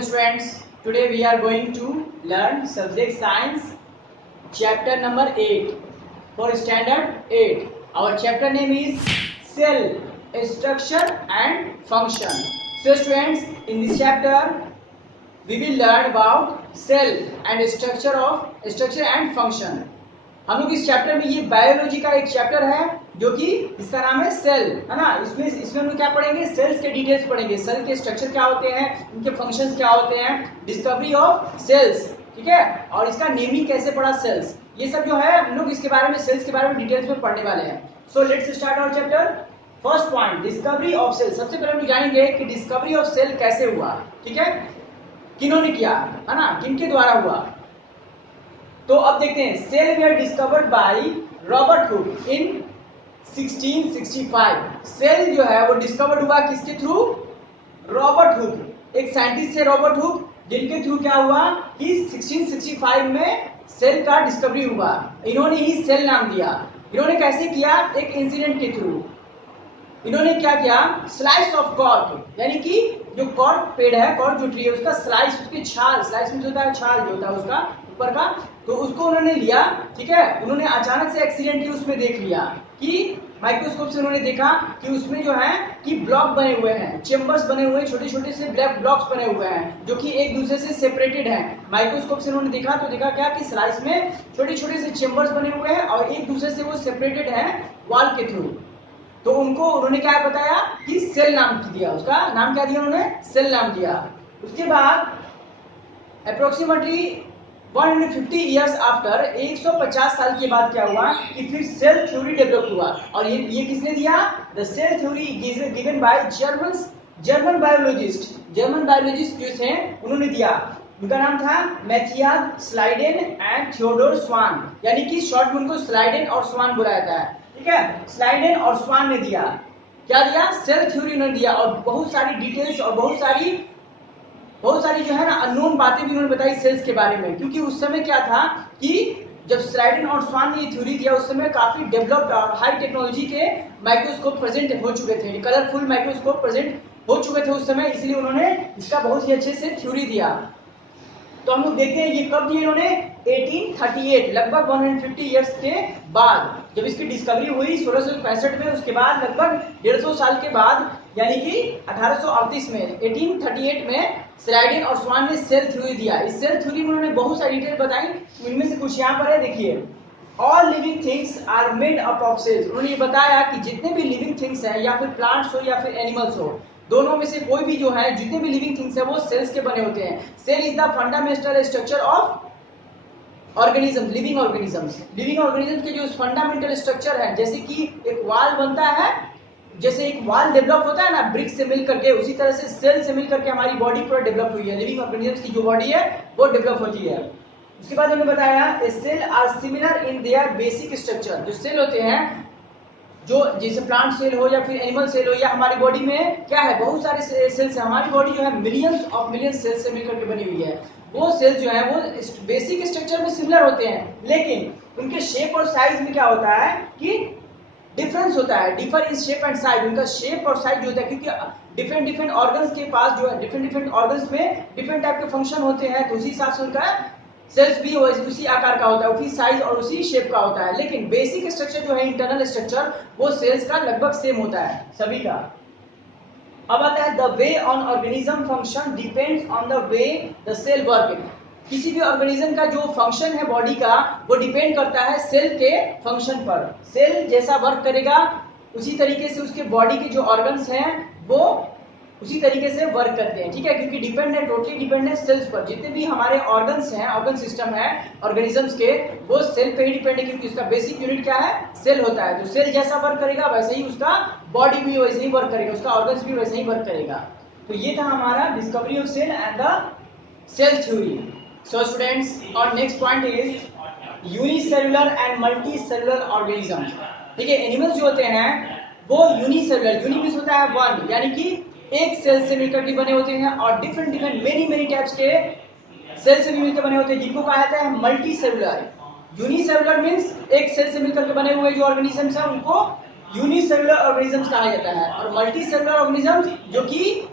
Welcome students. Today we are going to learn subject science chapter number 8 for standard 8. Our chapter name is cell structure and function. So students, in this chapter we will learn about cell and structure and function. हम लोग इस chapter में ये biology का एक chapter है जो कि इसका नाम है सेल, है ना। इसमें हम लोग क्या पढ़ेंगे, सेल्स के डिटेल्स पढ़ेंगे, सेल के स्ट्रक्चर क्या होते हैं, उनके फंक्शंस क्या होते हैं, डिस्कवरी ऑफ सेल्स, ठीक है, और इसका नेमिंग कैसे पढ़ा सेल्स, ये सब जो है हम लोग इसके बारे में, सेल्स के बारे में डिटेल्स में पढ़ने वाले हैं। So let's start our chapter. First point, discovery of cell. सबसे पहले हम जानेंगे कि डिस्कवरी ऑफ सेल कैसे हुआ, ठीक है, किन्होंने किया, है ना, किनके द्वारा हुआ। तो अब देखते हैं, cell were discovered by Robert Hooke in 1665। Cell जो है वो डिस्कवर्ड हुआ किसके थ्रू, रॉबर्ट हुक, एक साइंटिस्ट थे रॉबर्ट हुक, जिनके थ्रू क्या हुआ कि 1665 में सेल का डिस्कवरी हुआ। इन्होंने ही सेल नाम दिया। इन्होंने कैसे किया, एक इंसिडेंट के थ्रू। इन्होंने क्या किया, स्लाइस ऑफ कॉर्क, यानी कि जो कॉर्क पेड़ है, कॉर्क जो ट्री है, उसका स्लाइस, उसकी छाल, स्लाइस में जो होता है छाल जो होता है उसका ऊपर का, तो उसको उन्होंने लिया, ठीक है। उन्होंने अचानक से एक्सीडेंटली उसमें देख लिया कि माइक्रोस्कोप से उन्होंने देखा कि उसमें जो है कि ब्लॉक बने हुए हैं, चेम्बर्स बने हुए हैं, छोटे छोटे से ब्लैक ब्लॉक्स बने हुए हैं जो कि एक दूसरे से सेपरेटेड हैं। माइक्रोस्कोप से उन्होंने देखा तो देखा क्या कि स्लाइस में छोटे छोटे से चेम्बर्स बने हुए हैं और एक दूसरे से वो सेपरेटेड हैं वॉल के थ्रू। तो उनको उन्होंने क्या बताया कि सेल नाम दिया, उसका नाम क्या दिया उन्होंने, सेल नाम दिया। उसके बाद अप्रोक्सीमेटली 150 ईयर्स आफ्टर, 150 साल के बाद क्या हुआ कि फिर सेल थ्योरी डेवलप हुआ। और ये किसने दिया, the cell theory given by German biologist जो थे उन्होंने दिया। उनका नाम था Matthias Schleiden and Theodore Schwann, यानी कि शॉर्ट में उनको स्लाइडेन और स्वान बुलाया जाता है, ठीक है। स्लाइडेन और स्वान ने दिया, क्या दिया, सेल थ्योरी उन्होंने दिया। और बहुत सारी डिटेल्स और बहुत सारी जो है ना अननोन बातें भी उन्होंने बताई सेल्स के बारे में, क्योंकि उस समय क्या था कि जब स्लाइडेन और स्वान ने ये थ्योरी दिया उस समय काफी डेवलप्ड और हाई टेक्नोलॉजी के माइक्रोस्कोप प्रेजेंट हो चुके थे, कलरफुल माइक्रोस्कोप प्रेजेंट हो चुके थे उस समय, इसलिए उन्होंने इसका बहुत ही अच्छे से थ्योरी दिया। तो हम लोग देखते हैं ये कब दिए इन्होंने, 1838, लगभग 150 ईयर्स के बाद जब इसकी डिस्कवरी हुई 1665 में। उसके बाद लगभग 150 साल के बाद, यानी कि 1838 में, 1838 में स्लाइडेन और स्वान ने सेल थ्योरी दिया। इस सेल थ्योरी में उन्होंने बहुत सारी डिटेल बताई, इनमें से कुछ यहाँ पर है, देखिए। All living things are made up of cells. उन्होंने ये बताया कि जितने भी लिविंग थिंग्स हैं, या फिर प्लांट्स हो या फिर एनिमल्स हो, दोनों में से कोई भी जो है, जितने भी लिविंग थिंग्स है वो सेल्स के बने होते हैं। Cell is the fundamental structure of organism, living organisms. Living organism के जो फंडामेंटल स्ट्रक्चर है, जैसे कि एक वॉल बनता है, जैसे एक वॉल डेवलप होता है ना ब्रिक से मिल करके, उसी तरह से सेल से मिल करके हमारी बॉडी पूरा डेवलप हुई है। लिविंग ऑर्गेनिजम्स की जो बॉडी है वो डेवलप होती है। उसके बाद उन्होंने बताया cell are similar in their basic structure. जो सेल होते हैं, जो जैसे प्लांट सेल हो या फिर एनिमल सेल हो, या हमारी बॉडी में क्या है, बहुत सारे सेल्स है। हमारी बॉडी जो है मिलियंस ऑफ मिलियंस सेल्स से मिलकर के बनी हुई है। वो सेल्स जो है वो बेसिक स्ट्रक्चर में सिमिलर होते हैं, लेकिन उनके शेप और साइज में क्या होता है कि डिफरेंस होता है, differ in shape and size. उनका शेप और साइज होता है, क्योंकि डिफरेंट ऑर्गन्स के पास जो है, डिफरेंट ऑर्गन्स में डिफरेंट टाइप के फंक्शन होते हैं, तो उसी हिसाब से उनका सेल्स भी उसी आकार का होता है, उसी साइज और उसी शेप का होता है। लेकिन बेसिक स्ट्रक्चर जो है, इंटरनल स्ट्रक्चर, वो सेल्स का लगभग सेम होता है सभी का। अब आता है the way on organism function depends on the way the cell work. किसी भी ऑर्गेनिज्म का जो फंक्शन है बॉडी का, वो डिपेंड करता है सेल के फंक्शन पर। सेल जैसा वर्क करेगा उसी तरीके से उसके बॉडी के जो ऑर्गन्स हैं वो उसी तरीके से वर्क करते हैं, ठीक है, क्योंकि डिपेंड है, टोटली डिपेंड है सेल्स पर। जितने भी हमारे ऑर्गन्स हैं, ऑर्गन सिस्टम है ऑर्गेनिजम्स के, वो सेल पे ही डिपेंड है, क्योंकि उसका बेसिक यूनिट क्या है, सेल होता है। तो सेल जैसा वर्क करेगा वैसे ही उसका बॉडी भी वैसे ही वर्क करेगा, उसका ऑर्गन्स भी वैसे ही वर्क करेगा। तो ये था हमारा discovery of cell and the cell theory. So students, और next point is unicellular and multicellular organisms. ठीक है, एनिमल्स जो होते हैं वो यूनिसेलुलर, यूनि मींस होता है वन, यानी कि एक सेल से मिलकर के बने होते हैं, और डिफरेंट मेनी टाइप्स के सेल से भी मिलकर बने होते हैं, जिनको कहा जाता है मल्टी सेलुलर। यूनिसेलुलर मींस एक सेल से मिलकर के बने हुए जो ऑर्गेनिजम्स हैं उनको यूनिसेलुलर ऑर्गेनिजम्स कहा जाता है। और मल्टी सेलुलर ऑर्गेनिजम्स जो कि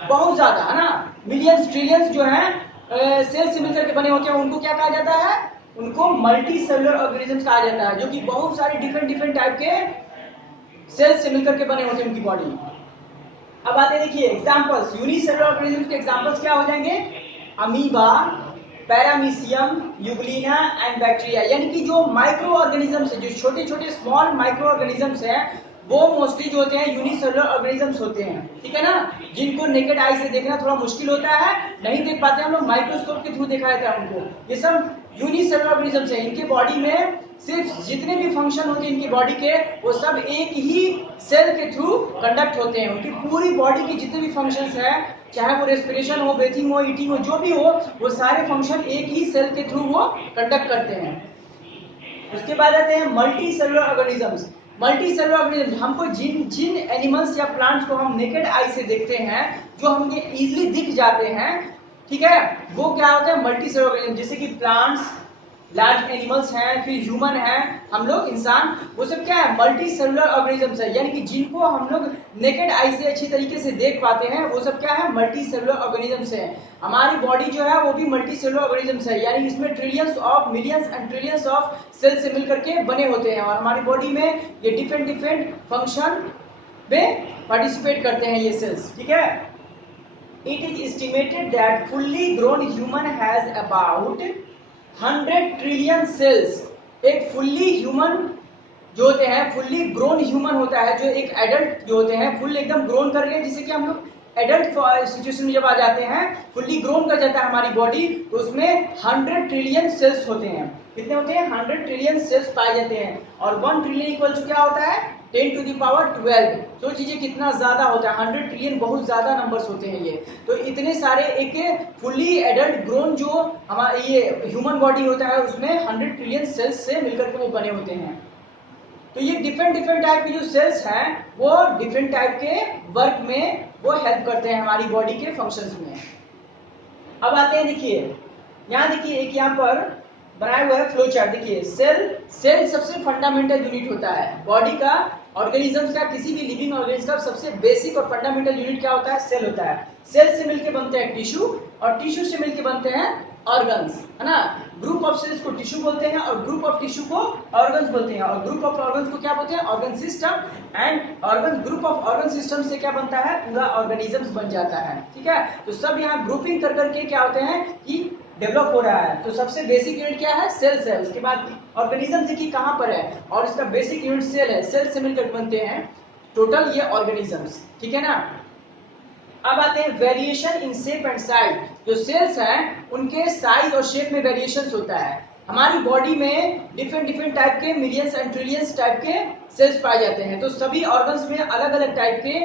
बहुत ज्यादा, है ना, मिलियंस ट्रिलियंस जो है सेल से मिलकर के बने होते हैं, उनको क्या कहा जाता है? उनको मल्टी सेलुलर ऑर्गेनिजम्स कहा जाता है, जो कि बहुत सारे डिफरेंट डिफरेंट टाइप के सेल्स से मिलकर के बने होते हैं उनकी बॉडी। अब आते हैं, देखिए एग्जांपल्स, यूनिसेलुलर ऑर्गेनिजम्स के एग्जांपल्स क्या हो जाएंगे? Amoeba, paramecium, Euglena and bacteria, यानी कि जो माइक्रो ऑर्गेनिजम्स है, जो छोटे छोटे स्मॉल माइक्रो ऑर्गेनिजम्स हैं, वो मोस्टली जो होते हैं यूनिसेलुलर ऑर्गेनिजम्स होते हैं, ठीक है ना, जिनको नेकेड आई से देखना थोड़ा मुश्किल होता है, नहीं देख पाते हम लोग, माइक्रोस्कोप के थ्रू देखा जाता है उनको। ये सब यूनिसेलुलर ऑर्गेनिजम्स हैं, इनके बॉडी में सिर्फ जितने भी फंक्शन होते हैं इनकी बॉडी के, वो सब एक ही सेल के थ्रू कंडक्ट होते हैं। उनकी पूरी बॉडी की जितने भी फंक्शंस हैं, चाहे वो रेस्पिरेशन हो, ब्रीथिंग हो, ईटिंग हो, जो भी हो, वो सारे फंक्शन एक ही सेल के थ्रू वो कंडक्ट करते हैं। उसके बाद आते हैं multi cellular organisms. Multi cellular organism, हमको जिन जिन एनिमल्स या प्लांट्स को हम नेकेड आई से देखते हैं, जो हमें इजीली दिख जाते हैं, ठीक है, वो क्या होता है? Multi cellular organism. जैसे कि प्लांट्स, लार्ज एनिमल्स हैं, फिर ह्यूमन हैं, हम लोग इंसान, वो सब क्या है? मल्टी सेलुलर ऑर्गेनिजम्स है, यानी कि जिनको हम लोग नेकेड आई से अच्छी तरीके से देख पाते हैं, वो सब क्या है? मल्टी सेलुलर ऑर्गेनिजम्स है। हमारी बॉडी जो है वो भी मल्टी सेलुलर ऑर्गेनिजम्स है, यानी इसमें trillions of, millions and trillions of cell से मिलकर के बने होते हैं, और हमारी बॉडी में ये डिफरेंट डिफरेंट फंक्शन में पार्टिसिपेट करते हैं ये सेल्स, ठीक है। It is estimated that fully grown human has about 100 trillion cells. एक फुल्ली ह्यूमन जो होते हैं, फुल्ली ग्रोन ह्यूमन होता है, जो एक एडल्ट जो होते हैं, फुल एकदम ग्रोन कर गए, जिसे कि हम लोग एडल्ट सिचुएशन में जब आ जाते हैं, फुल्ली ग्रोन कर जाता है हमारी बॉडी, तो उसमें 100 ट्रिलियन सेल्स होते हैं। कितने होते हैं? 100 ट्रिलियन सेल्स पाए जाते हैं, और 1 ट्रिलियन इक्वल टू क्या होता है? 10 टू द पावर 12। तो चीजें कितना ज्यादा होता है, 100 ट्रिलियन बहुत ज्यादा नंबर्स होते हैं ये। तो इतने सारे एक फुल्ली एडल्ट ग्रोन जो हमारा ये ह्यूमन बॉडी होता है, उसमें 100 ट्रिलियन सेल्स से मिलकर के वो बने होते हैं। तो ये डिफरेंट डिफरेंट टाइप के जो सेल्स हैं, वो डिफरेंट टाइप के वर्क में वो हेल्प करते हैं हमारी बॉडी के फंक्शंस में। अब आते हैं, देखिए यहाँ देखिए एक यहाँ पर बनाया हुआ है फ्लो चार्ट। देखिए सेल सबसे फंडामेंटल यूनिट होता है बॉडी का, ऑर्गेनिजम्स का, किसी भी लिविंग ऑर्गेनिज्म का सबसे बेसिक और फंडामेंटल यूनिट क्या होता है? सेल होता है। सेल से मिलकर बनते हैं टिश्यू, और टिश्यू से मिलकर बनते हैं ऑर्गन्स, है ना। ग्रुप ऑफ सेल्स को टिश्यू बोलते हैं, और ग्रुप ऑफ टिश्यू को ऑर्गन्स बोलते हैं, और ग्रुप ऑफ ऑर्गन्स को क्या बोलते हैं? Organ system. And organ, group of organ system से क्या बनता है? पूरा ऑर्गेनिजम्स बन जाता है, ठीक है। तो सब यहाँ ग्रुपिंग कर करके क्या होते हैं कि डेवलप हो रहा है। तो सबसे बेसिक यूनिट क्या है? सेल्स है। उसके बाद ऑर्गेनिज्म देखिए कहाँ पर है, और इसका बेसिक यूनिट सेल है। सेल से मिलकर बनते हैं टोटल ये ऑर्गेनिजम्स, ठीक है ना। अब आते हैं variation in shape and size. जो सेल्स हैं उनके साइज और शेप में वेरिएशंस होता है। हमारी बॉडी में डिफरेंट डिफरेंट टाइप के मिलियंस एंड ट्रिलियंस टाइप के सेल्स पाए जाते हैं। तो सभी ऑर्गन्स में अलग अलग टाइप के,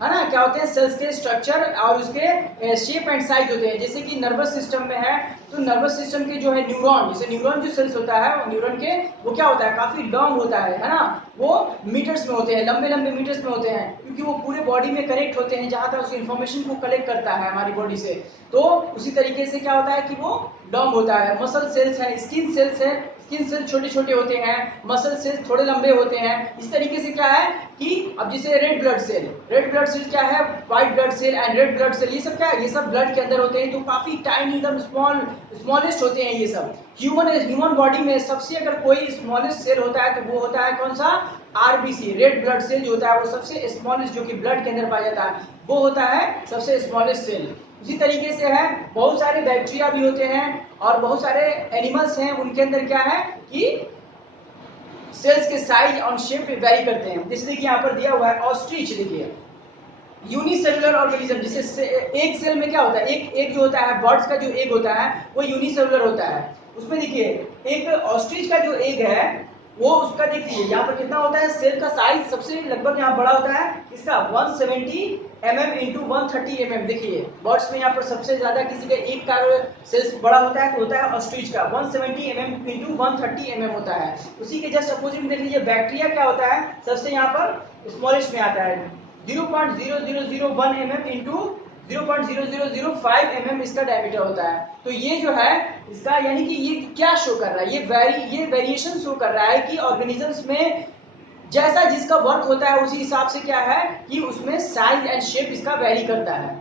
है ना, क्या होते हैं? सेल्स के स्ट्रक्चर और उसके शेप एंड साइज होते हैं। जैसे कि नर्वस सिस्टम में है, तो नर्वस सिस्टम के जो है न्यूरॉन, जैसे न्यूरॉन जो सेल्स होता है, वो न्यूरॉन के वो क्या होता है? काफी लॉन्ग होता है ना, वो मीटर्स में होते हैं, लंबे लंबे मीटर्स में होते हैं, क्योंकि वो पूरे बॉडी में कनेक्ट होते हैं, जहां तक उस इन्फॉर्मेशन को कलेक्ट करता है हमारी बॉडी से। तो उसी तरीके से क्या होता है कि वो लॉन्ग होता है। मसल सेल्स है, स्किन सेल्स है, स्किन सेल छोटे छोटे होते हैं, मसल सेल्स थोड़े लंबे होते हैं। इस तरीके से क्या है कि अब जैसे रेड ब्लड सेल क्या है? White blood cell and red blood cell, ये सब क्या है? ये सब ब्लड के अंदर होते हैं। तो काफी टाइनी, एकदम स्मॉलेस्ट होते हैं ये सब। ह्यूमन बॉडी में सबसे अगर कोई स्मॉलेस्ट सेल होता है, तो वो होता है कौन सा? आरबीसी, रेड ब्लड सेल जो होता है, वो सबसे स्मॉलेस्ट, जो कि ब्लड के अंदर पाया जाता है, वो होता है सबसे स्मॉलेस्ट सेल। उसी तरीके से है, बहुत सारे बैक्टीरिया भी होते हैं, और बहुत सारे एनिमल्स हैं, उनके अंदर क्या है कि सेल्स के साइज और शेप वेरी करते हैं। जैसे देखिए यहाँ पर दिया हुआ है ऑस्ट्रिच, देखिए यूनिसेलुलर ऑर्गेनिज्म। जैसे एक सेल में क्या होता है? एक जो होता है बर्ड्स का जो एग होता है, वो यूनिसेलुलर होता है। उसमें देखिए एक ऑस्ट्रिच का जो एग है, वो उसका देखिए यहाँ पर कितना होता है? सेल का साइज सबसे लगभग यहाँ बड़ा होता है, इसका 170 mm इंटू 130 mm। देखिए बर्ड्स में यहाँ पर सबसे ज्यादा किसी का एक का सेल्स बड़ा होता है, तो होता है ऑस्ट्रिच का 170 mm इंटू 130 mm होता है। उसी के जस्ट अपोजिट में देख लीजिए बैक्टीरिया क्या होता है? सबसे यहाँ पर स्मॉलेस्ट में आता है, 0.0001 mm इंटू 0.0005 mm इसका डायमीटर होता है। तो ये जो है इसका, यानी कि ये क्या शो कर रहा है? ये वेरिएशन शो कर रहा है कि ऑर्गेनिजम्स में जैसा जिसका वर्क होता है, उसी हिसाब से क्या है कि उसमें साइज एंड शेप इसका वेरी करता है।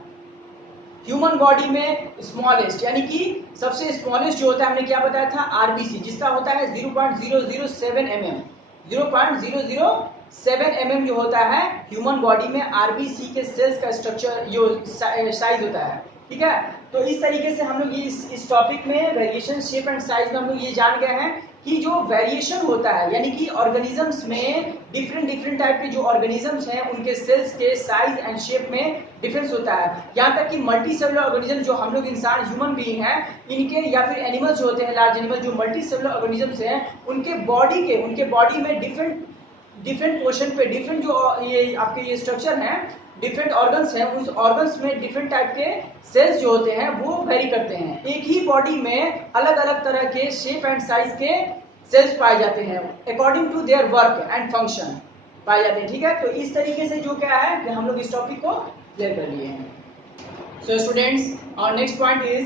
ह्यूमन बॉडी में स्मॉलेस्ट यानी कि सबसे स्मॉलेस्ट जो होता है, हमने क्या बताया था, आरबीसी, जिसका होता है 0.007 mm, 0.007 mm जो होता है ह्यूमन बॉडी में आरबीसी के सेल्स का स्ट्रक्चर जो साइज होता है। ठीक है, तो इस तरीके से हम लोग ये इस टॉपिक में वेरिएशन शेप एंड साइज में हम लोग ये जान गए हैं कि जो वेरिएशन होता है यानी कि ऑर्गेनिजम्स में डिफरेंट टाइप के जो ऑर्गेनिजम्स हैं उनके सेल्स के साइज एंड शेप में डिफरेंस होता है। यहाँ तक कि मल्टी सेलुलर ऑर्गेनिज्म जो हम लोग इंसान ह्यूमन बीइंग हैं इनके या फिर एनिमल्स जो होते हैं लार्ज एनिमल जो मल्टी सेलुलर ऑर्गेनिजम्स हैं उनके बॉडी में डिफरेंट पोर्शन पे डिफरेंट जो ये आपके ये स्ट्रक्चर हैं, डिफरेंट ऑर्गन्स हैं, उस ऑर्गन्स में डिफरेंट टाइप के सेल्स जो होते हैं वो वेरी करते हैं। एक ही बॉडी में अलग अलग तरह के शेप एंड साइज के सेल्स पाए जाते हैं according to their work and function पाए जाते हैं। ठीक है, तो इस तरीके से जो क्या है कि हम लोग इस टॉपिक को क्लियर कर लिए हैं। सो स्टूडेंट्स, और next point is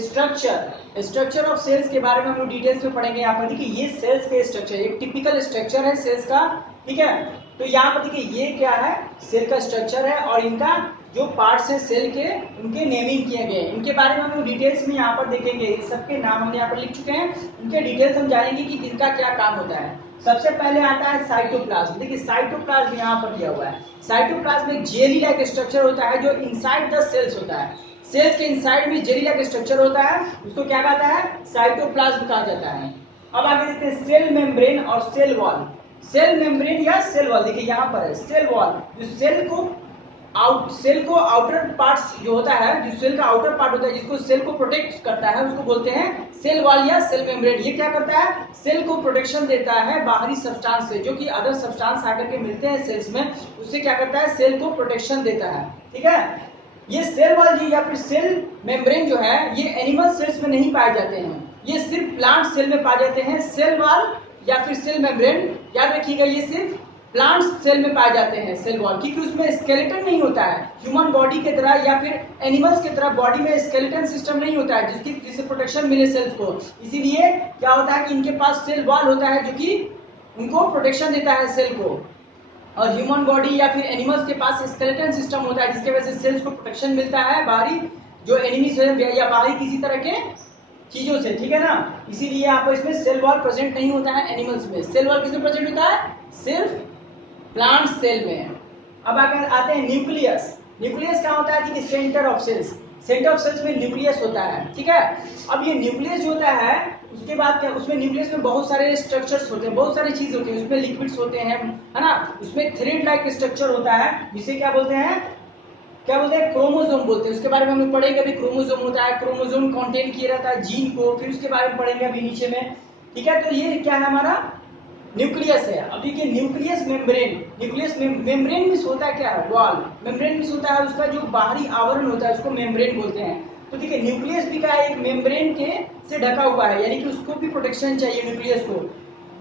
structure of cells के बारे में हम लोग डिटेल्स में पढ़ेंगे। यहाँ पर देखिए ये सेल्स के स्ट्रक्चर, एक टिपिकल स्ट्रक्चर है सेल्स का। ठीक है, तो यहाँ पर देखिए ये क्या है, सेल का स्ट्रक्चर है और इनका जो पार्ट्स है सेल के उनके नेमिंग किए गए, इनके बारे में हम लोग डिटेल्स में यहाँ पर देखेंगे। सबके नाम हमने यहाँ पर लिख चुके हैं, उनके डिटेल्स हम जानेंगे कि किनका क्या काम होता है। सबसे पहले आता है साइटोप्लाज्म। देखिए साइटोप्लाज्म यहाँ पर दिया हुआ है। साइटोप्लाज्म एक जेली लाइक स्ट्रक्चर होता है जो इनसाइड द सेल्स होता है। सेल्स के इनसाइड में जेली लाइक स्ट्रक्चर होता है, उसको क्या कहता है, साइटोप्लाज्म कहा जाता है। अब आगे देखते हैं सेल मेम्ब्रेन और सेल वॉल। सेल मेम्ब्रेन या सेल वॉल, देखिए यहाँ पर है सेल वॉल, जो सेल को आउटर पार्ट्स जो होता है, जो सेल का आउटर पार्ट होता है जिसको सेल को प्रोटेक्ट करता है उसको बोलते हैं सेल वॉल या सेल मेम्ब्रेन। ये क्या करता है, सेल को प्रोटेक्शन देता है बाहरी सब्सटेंस से, जो कि अदर सब्सटेंस आकर के मिलते हैं सेल्स में, उससे क्या करता है, सेल को प्रोटेक्शन देता है। ठीक है, ये सेल वॉल या फिर सेल मेम्ब्रेन जो है ये एनिमल सेल्स में नहीं पाए जाते हैं, ये सिर्फ प्लांट सेल में पाए जाते हैं। सेल वॉल या फिर सेल मेम्ब्रेन याद रखिएगा ये सिर्फ प्लांट सेल में पाए जाते हैं सेल वॉल, क्योंकि उसमें स्केलेटन नहीं होता है ह्यूमन बॉडी की तरह या फिर एनिमल्स की तरह बॉडी में स्केलेटन सिस्टम नहीं होता है जिससे प्रोटेक्शन मिले सेल्स को। इसीलिए क्या होता है कि इनके पास सेल वॉल होता है जो कि उनको प्रोटेक्शन देता है सेल को, और ह्यूमन बॉडी या फिर एनिमल्स के पास स्केलेटन सिस्टम होता है जिसके वजह से सेल्स को प्रोटेक्शन मिलता है बाहरी जो एनिमीज है या बाहरी किसी तरह के चीजों से। ठीक है ना, इसीलिए आपको इसमें सेल वॉल प्रेजेंट नहीं होता है एनिमल्स में। सेल वॉल किसमें प्रेजेंट होता है, सिर्फ प्लांट सेल में। अब आगे आते हैं न्यूक्लियस। न्यूक्लियस क्या होता है कि centre of cells, centre of cells में न्यूक्लियस होता है। ठीक है, अब ये न्यूक्लियस जो होता है उसके बाद क्या, उसमें न्यूक्लियस में बहुत सारे स्ट्रक्चर्स होते हैं, बहुत सारी चीज होती है, उसमें लिक्विड्स होते हैं, है ना, उसमें थ्रेड लाइक स्ट्रक्चर होता है जिसे क्या बोलते हैं क्रोमोसोम बोलते हैं। उसके बारे में हम लोग पढ़ेंगे अभी। क्रोमोसोम होता है, क्रोमोसोम कंटेन किया रहता है जीन को, फिर उसके बारे में पढ़ेंगे अभी नीचे में। ठीक है, तो ये क्या है हमारा न्यूक्लियस है। अब देखिए न्यूक्लियस मेम्ब्रेन मींस होता है क्या, वॉल। मेम्ब्रेन मींस होता है उसका जो बाहरी आवरण होता है उसको मेम्ब्रेन बोलते हैं। तो देखिए न्यूक्लियस भी क्या है, एक मेम्ब्रेन के से ढका हुआ है, यानी कि उसको भी प्रोटेक्शन चाहिए न्यूक्लियस को।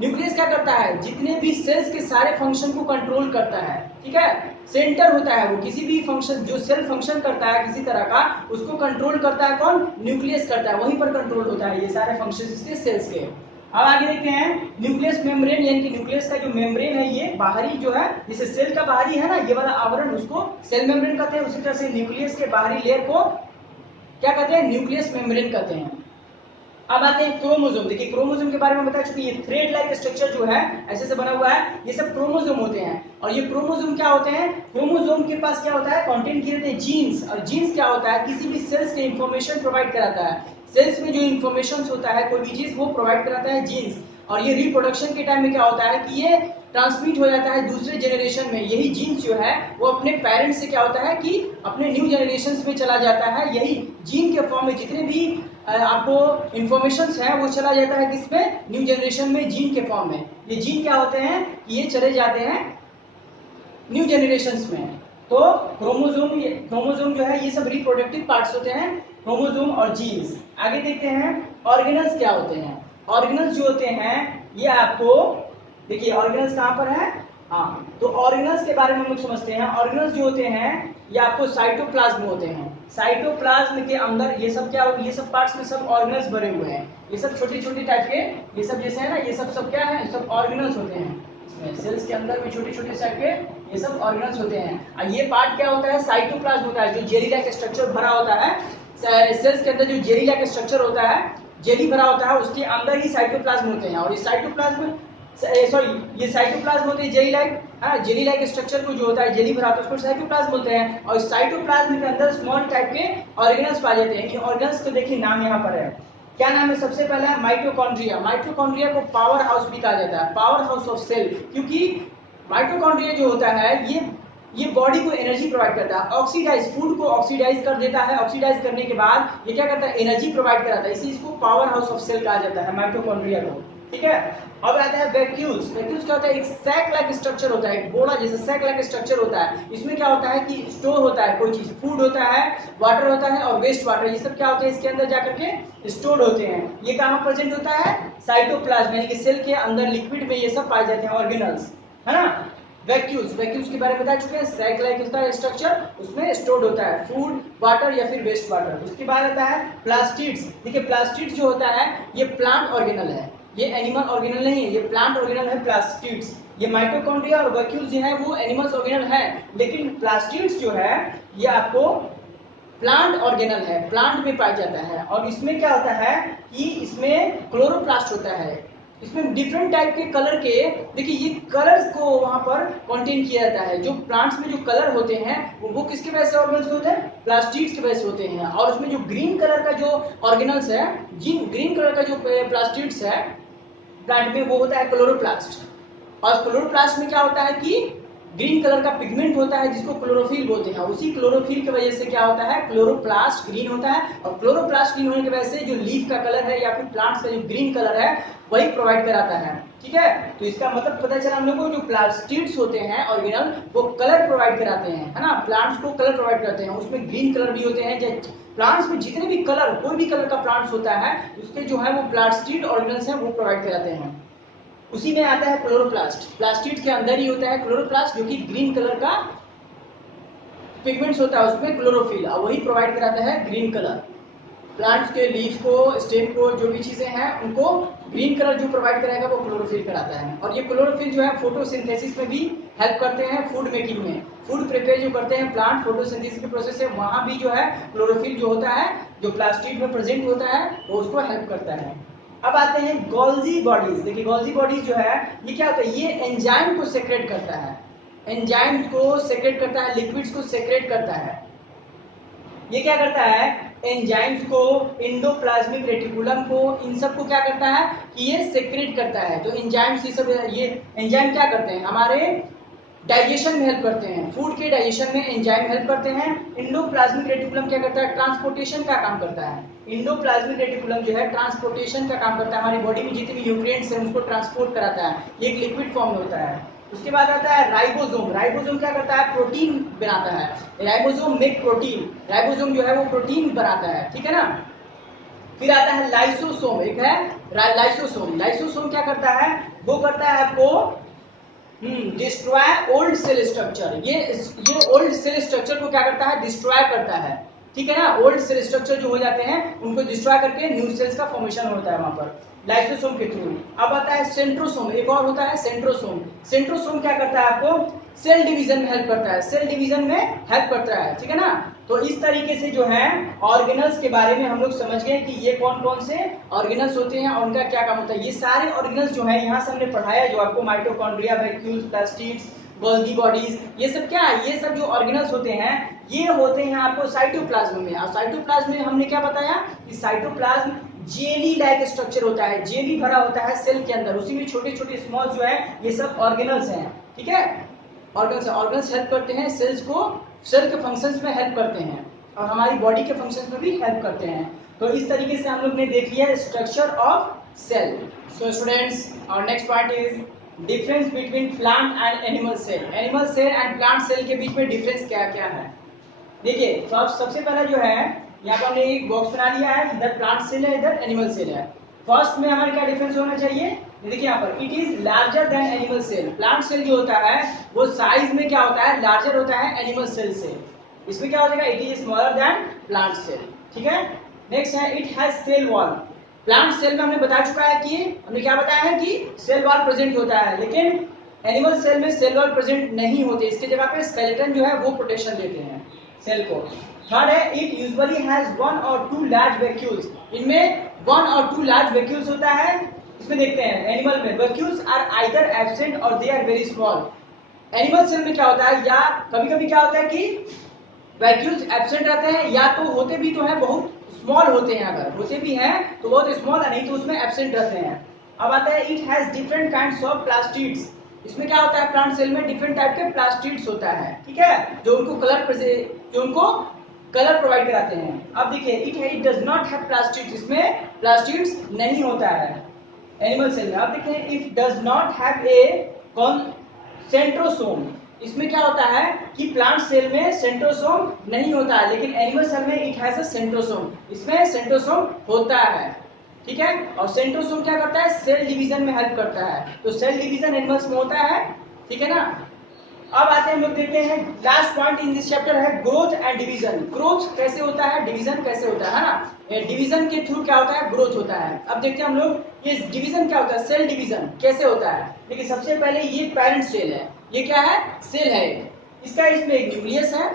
न्यूक्लियस क्या करता है, जितने भी सेल्स के सारे फंक्शन को कंट्रोल करता है। ठीक है, सेंटर होता है वो, किसी भी फंक्शन जो सेल फंक्शन करता है किसी तरह का उसको कंट्रोल करता है कौन, न्यूक्लियस करता है, वहीं पर कंट्रोल होता है ये सारे फंक्शन इसके सेल्स के। अब आगे देखते हैं न्यूक्लियस मेम्ब्रेन, यानी कि न्यूक्लियस का जो मेम्ब्रेन है ये बाहरी जो है, जैसे सेल का बाहरी है ना ये वाला आवरण उसको सेल मेम्ब्रेन कहते हैं, उसी तरह से न्यूक्लियस के बाहरी लेयर को क्या कहते हैं, न्यूक्लियस मेम्ब्रेन कहते हैं। अब आते हैं क्रोमोसोम। देखिए क्रोमोसोम के बारे में बता चुके, ये थ्रेड लाइक स्ट्रक्चर जो है ऐसे से बना हुआ है, ये सब क्रोमोसोम होते हैं। और ये क्रोमोसोम क्या होते हैं, क्रोमोसोम के पास क्या होता है, कंटेंट किए रहते हैं जीन्स। और जीन्स क्या होता है, किसी भी सेल्स के इंफॉर्मेशन प्रोवाइड कराता है। सेल्स में जो इंफॉर्मेशन होता है कोई भी चीज वो प्रोवाइड कराता है जीन्स। और ये रिप्रोडक्शन के टाइम में क्या होता है कि ये ट्रांसमिट हो जाता है दूसरे जनरेशन में। यही जीन्स जो है वो अपने पेरेंट्स से क्या होता है कि अपने न्यू जनरेशन में चला जाता है। यही जीन के फॉर्म में जितने भी आपको इंफॉर्मेशन है वो चला जाता है किसमें, न्यू जनरेशन में, जीन के फॉर्म में। ये जीन क्या होते हैं, ये चले जाते हैं न्यू जनरेशन में। तो क्रोमोसोम जो है ये सब रिप्रोडक्टिव पार्ट्स होते हैं, क्रोमोसोम और जीन्स। आगे देखते हैं ऑर्गेनल्स क्या होते हैं। ऑर्गेनल्स जो होते हैं ये आपको देखिए, ऑर्गेनल्स कहाँ पर है, हाँ, तो ऑर्गेनल्स के बारे में हम लोग समझते हैं। ऑर्गेनल्स जो होते हैं ये आपको साइटोप्लाज्म होते हैं। साइटोप्लाज्म के अंदर ये सब क्या, ये सब पार्ट्स में सब ऑर्गेनल्स भरे हुए हैं। ये सब छोटी छोटी टाइप के, ये सब जैसे है ना, ये सब क्या है, सब ऑर्गेनल्स होते हैं। इसमें सेल्स के अंदर भी छोटे छोटे टाइप के ये सब ऑर्गेनल्स होते हैं। और ये पार्ट क्या होता है, साइटोप्लाज्म होता है, जो जेली लाइक स्ट्रक्चर भरा होता है। सेल्स के अंदर जो जेली लाइक स्ट्रक्चर होता है, जेली भरा होता है, उसके अंदर ही साइटोप्लाज्म होते हैं। और ये साइटोप्लाज्म ये साइटोप्लाज्म होते हैं jelly like, jelly like structure को जो होता है जेली भरा होता है उसको साइटोप्लाज्म बोलते हैं। और साइटोप्लाज्म के अंदर स्मॉल टाइप के ऑर्गेनल्स पाए जाते हैं। ये ऑर्गेनल्स को देखिए नाम यहाँ पर है, क्या नाम है, सबसे पहला है माइटोकॉन्ड्रिया। माइटोकॉन्ड्रिया को पावर हाउस भी कहा जाता है, पावर हाउस ऑफ सेल, क्योंकि माइटोकॉन्ड्रिया जो होता है ये बॉडी को एनर्जी प्रोवाइड करता है, ऑक्सीडाइज फूड को ऑक्सीडाइज कर देता है। ऑक्सीडाइज करने के बाद ये क्या करता है, एनर्जी प्रोवाइड कराता है, इसी इसको पावर हाउस ऑफ सेल कहा जाता है माइटोकॉन्ड्रिया को। ठीक है, अब आता है वैक्यूल्स। वैक्यूल्स क्या होता है, एक सैक लाइक स्ट्रक्चर होता है, एक बोला जैसे सैक लाइक स्ट्रक्चर होता है। इसमें क्या होता है कि स्टोर होता है कोई चीज, फूड होता है, वाटर होता है और वेस्ट वाटर, ये सब क्या होते हैं इसके अंदर जाकर के स्टोर होते हैं। ये कहाँ प्रेजेंट होता है, साइटोप्लाज्म यानी कि सेल के अंदर लिक्विड में ये सब पाए जाते हैं ऑर्गेनल्स, है ना। वैक्यूल्स, वैक्यूल्स के बारे में बता चुके हैं, सैक लाइक इसका स्ट्रक्चर, उसमें स्टोर्ड होता है फूड, वाटर या फिर वेस्ट वाटर। उसके बाद आता है प्लास्टिड्स। देखिए प्लास्टिड्स जो होता है ये प्लांट ऑर्गेनल है, ये एनिमल ऑर्गेनल नहीं है, ये प्लांट ऑर्गेनल है प्लास्टिड्स। ये माइटोकॉन्ड्रिया और वैक्यूल्स जो है वो एनिमल्स ऑर्गेनल है, लेकिन प्लास्टिड्स जो है ये आपको प्लांट ऑर्गेनल है, प्लांट में पाया जाता है। और इसमें क्या होता है कि इसमें क्लोरोप्लास्ट होता है, इसमें डिफरेंट टाइप के कलर के, देखिए ये कलर्स को वहां पर कंटेन किया जाता है। जो प्लांट्स में जो कलर होते हैं वो किसके वजह से ऑर्गेनल्स होते हैं, प्लास्टिड्स की वजह से होते हैं। और उसमें जो ग्रीन कलर का जो ऑर्गेनल्स है, जिन ग्रीन कलर का जो प्लास्टिड्स है प्लांट में, वो होता है क्लोरोप्लास्ट। और क्लोरोप्लास्ट में क्या होता है कि ग्रीन कलर का पिगमेंट होता है जिसको क्लोरोफिल बोलते हैं। उसी क्लोरोफिल की वजह से क्या होता है, क्लोरोप्लास्ट ग्रीन होता है। और क्लोरोप्लास्ट ग्रीन होने की वजह से जो लीफ का कलर है या फिर प्लांट्स का जो ग्रीन कलर है वही प्रोवाइड कराता है। ठीक है, तो इसका मतलब पता चला हम लोग को, जो प्लास्टिड्स होते हैं ऑर्गेनल वो कलर प्रोवाइड कराते हैं, है ना, प्लांट्स को कलर प्रोवाइड करते हैं। उसमें ग्रीन कलर भी होते हैं, प्लांट्स में जितने भी कलर, कोई भी कलर का प्लांट्स होता है उसके जो है वो प्लास्टिड ऑर्गेनल्स हैं वो प्रोवाइड कराते हैं। उसी में आता है क्लोरोप्लास्ट। प्लास्टिड के अंदर ही होता है क्लोरोप्लास्ट, जो कि ग्रीन कलर का पिगमेंट्स होता है उसमें क्लोरोफिल, और वही प्रोवाइड कराता है ग्रीन कलर। प्लांट्स के लीफ को, स्टेम को, जो भी चीजें हैं उनको ग्रीन कलर जो प्रोवाइड कराएगा वो क्लोरोफिल कराता है। और ये क्लोरोफिल जो है फोटोसिंथेसिस में भी हेल्प करते हैं, फूड मेकिंग में, फूड प्रिपेयर जो करते हैं प्लांट फोटोसिंथेसिस के प्रोसेस से, वहां भी जो है क्लोरोफिल जो होता है, जो प्लास्टिड में प्रेजेंट होता है वो उसको हेल्प करता है। अब आते हैं गोल्जी बॉडीज। देखिए गोल्जी बॉडीज जो है ये क्या होता है, ये एंजाइम को सेक्रेट करता है, एंजाइम को सेक्रेट करता है, लिक्विड्स को सेक्रेट करता है। ये क्या करता है, एंजाइम्स को, एंडोप्लाज्मिक रेटिकुलम को, इन सब को क्या करता है कि ये सेक्रेट करता है। तो एंजाइम्स ये सब, ये एंजाइम क्या करते हैं, हमारे डाइजेशन में हेल्प करते हैं, फूड के डाइजेशन में एंजाइम हेल्प करते हैं। एंडोप्लाज्मिक रेटिकुलम क्या करता है, ट्रांसपोर्टेशन का काम करता है। एंडोप्लाज्मिक रेटिकुलम जो है ट्रांसपोर्टेशन का काम करता है, हमारी बॉडी में जितने भी न्यूट्रिएंट्स हैं उसको ट्रांसपोर्ट कराता है, ये एक लिक्विड फॉर्म में होता है। उसके बाद आता है राइबोसोम। राइबोसोम क्या करता है, प्रोटीन बनाता है। राइबोसोम मेक प्रोटीन, राइबोसोम जो है वो प्रोटीन बनाता है, ठीक है ना। फिर आता है लाइसोसोम, एक है लाइसोसोम। लाइसोसोम क्या करता है, वो करता है आपको डिस्ट्रॉय ओल्ड सेल स्ट्रक्चर। ये ओल्ड सेल स्ट्रक्चर को क्या करता है, डिस्ट्रॉय करता है, ठीक है ना। ओल्ड सेल स्ट्रक्चर जो हो जाते हैं उनको डिस्ट्रॉय करके न्यू सेल्स का फॉर्मेशन होता है वहां पर लाइसोसोम के थ्रू। अब आता है सेंट्रोसोम, एक और होता है सेंट्रोसोम। सेंट्रोसोम क्या करता है, आपको सेल डिवीजन में हेल्प करता है, सेल डिवीजन में हेल्प करता है, ठीक है ना। तो इस तरीके से जो है ऑर्गेनल्स के बारे में हम लोग समझ गए कि ये कौन कौन से ऑर्गेनल्स होते हैं और उनका क्या काम होता है। ये सारे ऑर्गेनल्स जो है यहाँ से हमने पढ़ाया, जो आपको mitochondria, vacuoles, plastids, Golgi bodies, ये सब क्या है, ये सब जो ऑर्गेनल्स होते हैं ये होते हैं आपको साइटोप्लाज्म में। और साइटोप्लाज्म में हमने क्या बताया कि साइटोप्लाज्म जेली लाइक स्ट्रक्चर होता है, जेली भरा होता है सेल के अंदर, उसी में छोटे छोटे स्मॉल जो है ये सब ऑर्गेनल्स हैं, ठीक है। ऑर्गन्स हेल्प करते हैं सेल्स को, सेल के फंक्शंस में हेल्प करते हैं और हमारी बॉडी के फंक्शंस में भी हेल्प करते हैं। तो इस तरीके से हम लोग ने देख लिया structure of cell. So students, और next part is difference between plant and animal cell. Animal cell and plant cell के बीच में डिफरेंस क्या क्या है। देखिए सबसे पहला जो है, यहाँ पर हमने एक बॉक्स बना लिया है, इधर प्लांट सेल है, इधर एनिमल सेल है। फर्स्ट में हमारे क्या डिफरेंस होना चाहिए, देखिए यहाँ पर it is larger than animal cell. Plant cell जो होता है वो साइज में क्या होता है, लार्जर होता है एनिमल सेल से। इसमें क्या हो जाएगा, it is smaller than plant cell, ठीक है। नेक्स्ट है it has cell wall. Plant cell में हमने बता चुका है कि हमने क्या बताया है कि सेल वॉल प्रेजेंट होता है, लेकिन एनिमल सेल में सेल वॉल प्रेजेंट नहीं होते, इसके जगह पे स्केलेटन जो है वो प्रोटेक्शन देते हैं सेल को। थर्ड है इट यूजुअली हैज 1 और 2 लार्ज वैक्यूल्स, इनमें 1 और 2 लार्ज वैक्यूल्स होता है। इसमें देखते हैं एनिमल में वैक्यूल्स आर आइदर एब्सेंट और they are very small. Animal cell में क्या होता है, या कभी कभी क्या होता है कि वैक्यूल्स एब्सेंट रहते हैं, या तो होते भी तो है बहुत स्मॉल होते हैं, अगर होते भी हैं तो बहुत स्मॉल है, नहीं तो उसमें एब्सेंट रहते हैं। अब आता है it has different kinds of plastids, इसमें क्या होता है प्लांट सेल में डिफरेंट टाइप के प्लास्टिड्स होता है, ठीक है, जो उनको कलर प्रोवाइड कराते हैं। अब देखिए it does not have plastids, इसमें प्लास्टिड्स नहीं होता है एनिमल सेल में। अब देखिए it does not have a centrosome, इसमें क्या होता है कि प्लांट सेल में सेंट्रोसोम नहीं होता है, लेकिन एनिमल सेल में इट हैज अ सेंट्रोसोम, इसमें सेंट्रोसोम होता है, ठीक है। और सेंट्रोसोम क्या करता है, सेल डिवीजन में हेल्प करता है, तो सेल डिवीजन एनिमल्स में होता है, ठीक है ना। अब आते हैं हम लोग देखते हैं last point in this chapter है ग्रोथ एंड डिवीजन। ग्रोथ कैसे होता है, डिवीजन कैसे होता है ना, डिवीजन के थ्रू क्या होता है, ग्रोथ होता है। अब देखते हैं हम लोग ये डिवीजन क्या होता है, सेल डिवीजन कैसे होता है। देखिए सबसे पहले ये पेरेंट सेल है, ये क्या है, सेल है, इसका इसमें एक न्यूक्लियस है,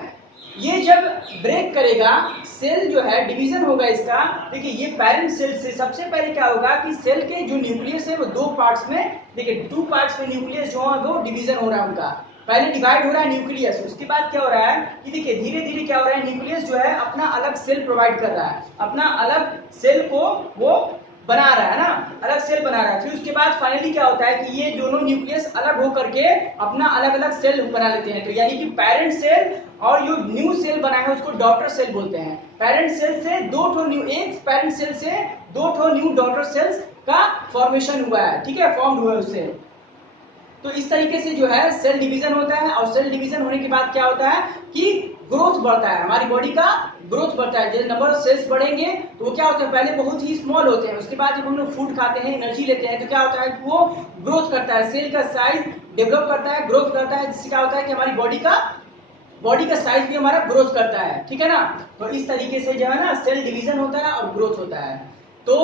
ये जब ब्रेक करेगा सेल जो है डिवीजन होगा इसका। देखिए ये पेरेंट सेल से सबसे पहले क्या होगा कि सेल के जो न्यूक्लियस है वो 2 पार्ट्स में, देखिए 2 पार्ट्स में न्यूक्लियस जो है वो डिवीजन हो रहा है उनका, पहले डिवाइड हो रहा है न्यूक्लियस, उसके बाद क्या हो रहा है कि देखिए धीरे धीरे क्या हो रहा है, न्यूक्लियस जो है अपना अलग सेल प्रोवाइड कर रहा है, अपना अलग सेल को वो बना रहा है ना, अलग सेल बना रहा है। फिर उसके बाद फाइनली क्या होता है कि ये दोनों न्यूक्लियस अलग होकर के अपना अलग अलग सेल बना लेते हैं, तो यानी कि पेरेंट सेल और जो न्यू सेल बना है उसको डॉटर सेल बोलते हैं। पेरेंट सेल से एक पेरेंट सेल से 2 न्यू डॉटर सेल्स का फॉर्मेशन हुआ है, ठीक है, फॉर्म हुआ है उससे। तो इस तरीके से जो है सेल डिवीजन होता है, और सेल डिवीजन होने के बाद क्या होता है कि ग्रोथ बढ़ता है, हमारी बॉडी का ग्रोथ बढ़ता है। जैसे नंबर ऑफ सेल्स बढ़ेंगे तो वो क्या होता है, पहले बहुत ही स्मॉल होते हैं, उसके बाद जब हम लोग फूड खाते हैं, एनर्जी लेते हैं, तो क्या होता है कि वो ग्रोथ करता है, सेल का साइज डेवलप करता है, ग्रोथ करता है, जिससे क्या होता है कि हमारी बॉडी का साइज भी हमारा ग्रोथ करता है, ठीक है ना। तो इस तरीके से जो है ना सेल डिवीजन होता है और ग्रोथ होता है। तो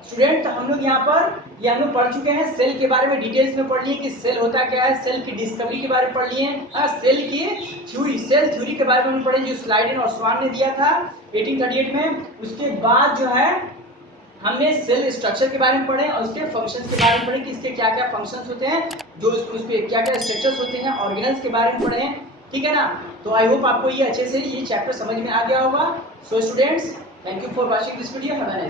स्टूडेंट हम लोग यहाँ पर ये हम लोग पढ़ चुके हैं, सेल के बारे में डिटेल्स में पढ़ लिए कि सेल होता क्या है, सेल की डिस्कवरी के बारे में पढ़ लिए, सेल की थ्योरी, सेल थ्योरी के बारे में हम पढ़े जो स्लाइडेन और स्वान ने दिया था 1838 में। उसके बाद जो है हमने सेल स्ट्रक्चर के बारे में पढ़े और उसके फंक्शंस के बारे में पढ़े कि इसके क्या क्या फंक्शंस होते हैं, जो उस पे क्या क्या स्ट्रक्चर्स होते हैं, ऑर्गेनल्स के बारे में पढ़े हैं, ठीक है ना। तो आई होप आपको ये अच्छे से ये चैप्टर समझ में आ गया होगा। So students, thank you for watching this video, have a nice